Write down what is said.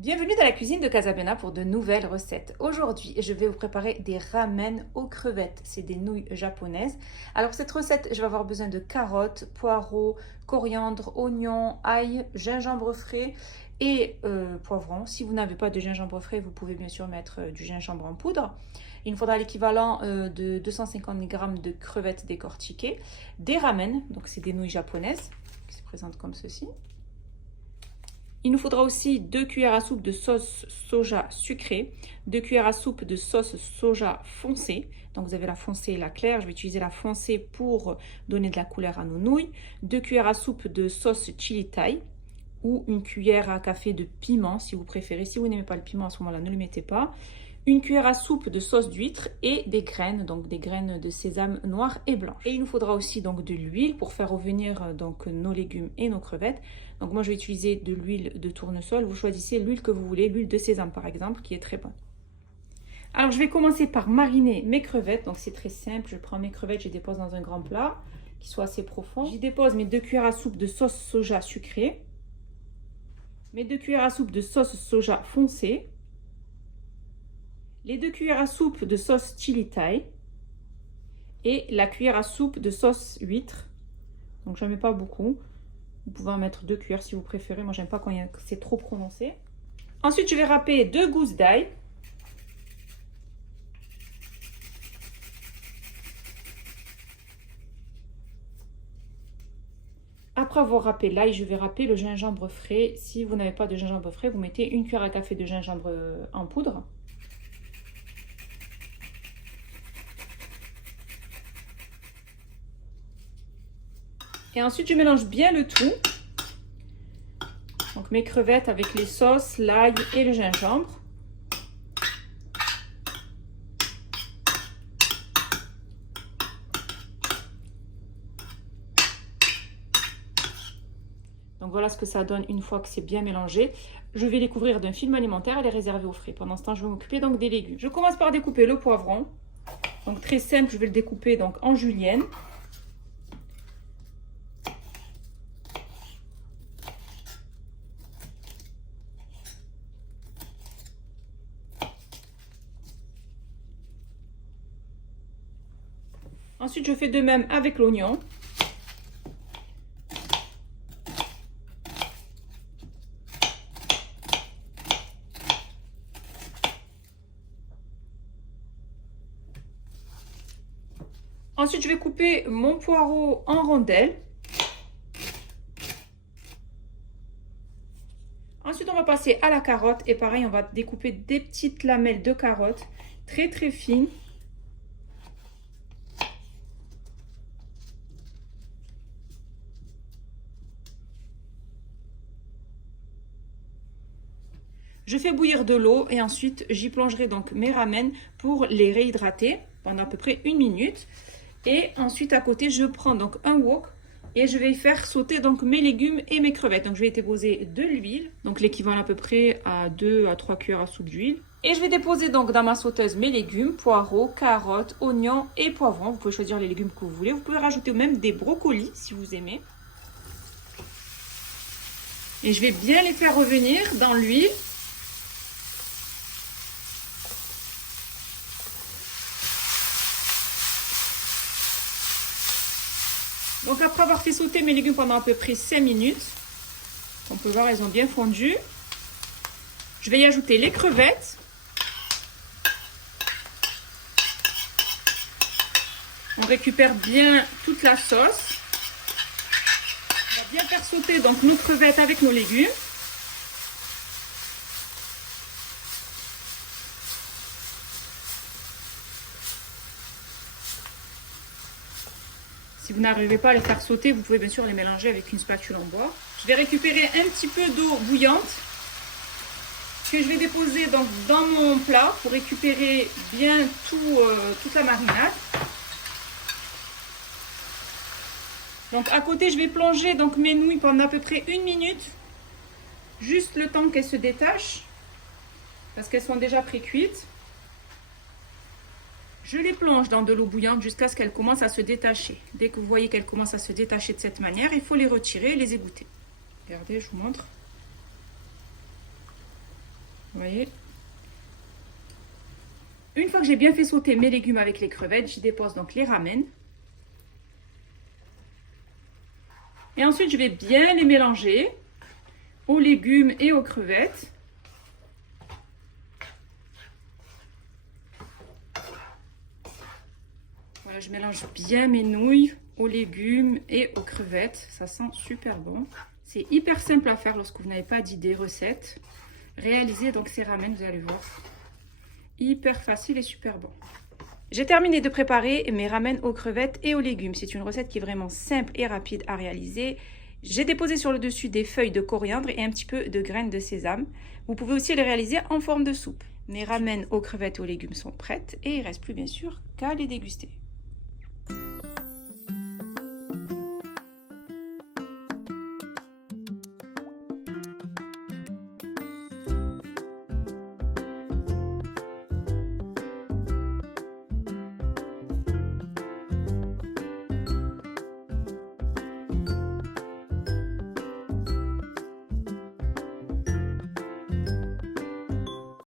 Bienvenue dans la cuisine de Casablanca pour de nouvelles recettes. Aujourd'hui, je vais vous préparer des ramen aux crevettes. C'est des nouilles japonaises. Alors, pour cette recette, je vais avoir besoin de carottes, poireaux, coriandre, oignons, ail, gingembre frais et poivrons. Si vous n'avez pas de gingembre frais, vous pouvez bien sûr mettre du gingembre en poudre. Il nous faudra l'équivalent de 250 g de crevettes décortiquées, des ramen, donc c'est des nouilles japonaises qui se présentent comme ceci. Il nous faudra aussi 2 cuillères à soupe de sauce soja sucrée, 2 cuillères à soupe de sauce soja foncée. Donc vous avez la foncée et la claire. Je vais utiliser la foncée pour donner de la couleur à nos nouilles. 2 cuillères à soupe de sauce chili thai ou une cuillère à café de piment si vous préférez. Si vous n'aimez pas le piment à ce moment-là, ne le mettez pas. Une cuillère à soupe de sauce d'huître et des graines, donc des graines de sésame noires et blanches. Et il nous faudra aussi donc de l'huile pour faire revenir donc nos légumes et nos crevettes. Donc moi je vais utiliser de l'huile de tournesol. Vous choisissez l'huile que vous voulez, l'huile de sésame par exemple, qui est très bonne. Alors je vais commencer par mariner mes crevettes. Donc c'est très simple. Je prends mes crevettes, je les dépose dans un grand plat qui soit assez profond. J'y dépose mes 2 cuillères à soupe de sauce soja sucrée, mes 2 cuillères à soupe de sauce soja foncée, les 2 cuillères à soupe de sauce chili thai et la cuillère à soupe de sauce huître. Donc je n'en mets pas beaucoup. Vous pouvez en mettre 2 cuillères si vous préférez. Moi j'aime pas quand c'est trop prononcé. Ensuite je vais râper 2 gousses d'ail. Après avoir râpé l'ail, je vais râper le gingembre frais. Si vous n'avez pas de gingembre frais, vous mettez une cuillère à café de gingembre en poudre. Et ensuite, je mélange bien le tout. Donc mes crevettes avec les sauces, l'ail et le gingembre. Donc voilà ce que ça donne une fois que c'est bien mélangé. Je vais les couvrir d'un film alimentaire et les réserver au frais. Pendant ce temps, je vais m'occuper donc des légumes. Je commence par découper le poivron. Donc très simple, je vais le découper donc en julienne. Ensuite, je fais de même avec l'oignon. Ensuite, je vais couper mon poireau en rondelles. Ensuite, on va passer à la carotte. Et pareil, on va découper des petites lamelles de carottes très très fines. Je fais bouillir de l'eau et ensuite j'y plongerai donc mes ramen pour les réhydrater pendant à peu près 1 minute. Et ensuite à côté je prends donc un wok et je vais faire sauter donc mes légumes et mes crevettes. Donc je vais déposer de l'huile, donc l'équivalent à peu près à 2 à 3 cuillères à soupe d'huile. Et je vais déposer donc dans ma sauteuse mes légumes, poireaux, carottes, oignons et poivrons. Vous pouvez choisir les légumes que vous voulez. Vous pouvez rajouter même des brocolis si vous aimez. Et je vais bien les faire revenir dans l'huile. Donc après avoir fait sauter mes légumes pendant à peu près 5 minutes, on peut voir elles ont bien fondu. Je vais y ajouter les crevettes. On récupère bien toute la sauce. On va bien faire sauter donc nos crevettes avec nos légumes. Si vous n'arrivez pas à les faire sauter, vous pouvez bien sûr les mélanger avec une spatule en bois. Je vais récupérer un petit peu d'eau bouillante que je vais déposer donc dans mon plat pour récupérer bien toute la marinade. Donc à côté, je vais plonger donc mes nouilles pendant à peu près 1 minute, juste le temps qu'elles se détachent, parce qu'elles sont déjà pré-cuites. Je les plonge dans de l'eau bouillante jusqu'à ce qu'elles commencent à se détacher. Dès que vous voyez qu'elles commencent à se détacher de cette manière, il faut les retirer et les égoutter. Regardez, je vous montre. Vous voyez? Une fois que j'ai bien fait sauter mes légumes avec les crevettes, j'y dépose donc les ramen. Et ensuite, je vais bien les mélanger aux légumes et aux crevettes. Voilà, je mélange bien mes nouilles aux légumes et aux crevettes. Ça sent super bon. C'est hyper simple à faire lorsque vous n'avez pas d'idée recette. Réalisez donc ces ramen, vous allez voir. Hyper facile et super bon. J'ai terminé de préparer mes ramen aux crevettes et aux légumes. C'est une recette qui est vraiment simple et rapide à réaliser. J'ai déposé sur le dessus des feuilles de coriandre et un petit peu de graines de sésame. Vous pouvez aussi les réaliser en forme de soupe. Mes ramen aux crevettes et aux légumes sont prêtes et il ne reste plus bien sûr qu'à les déguster.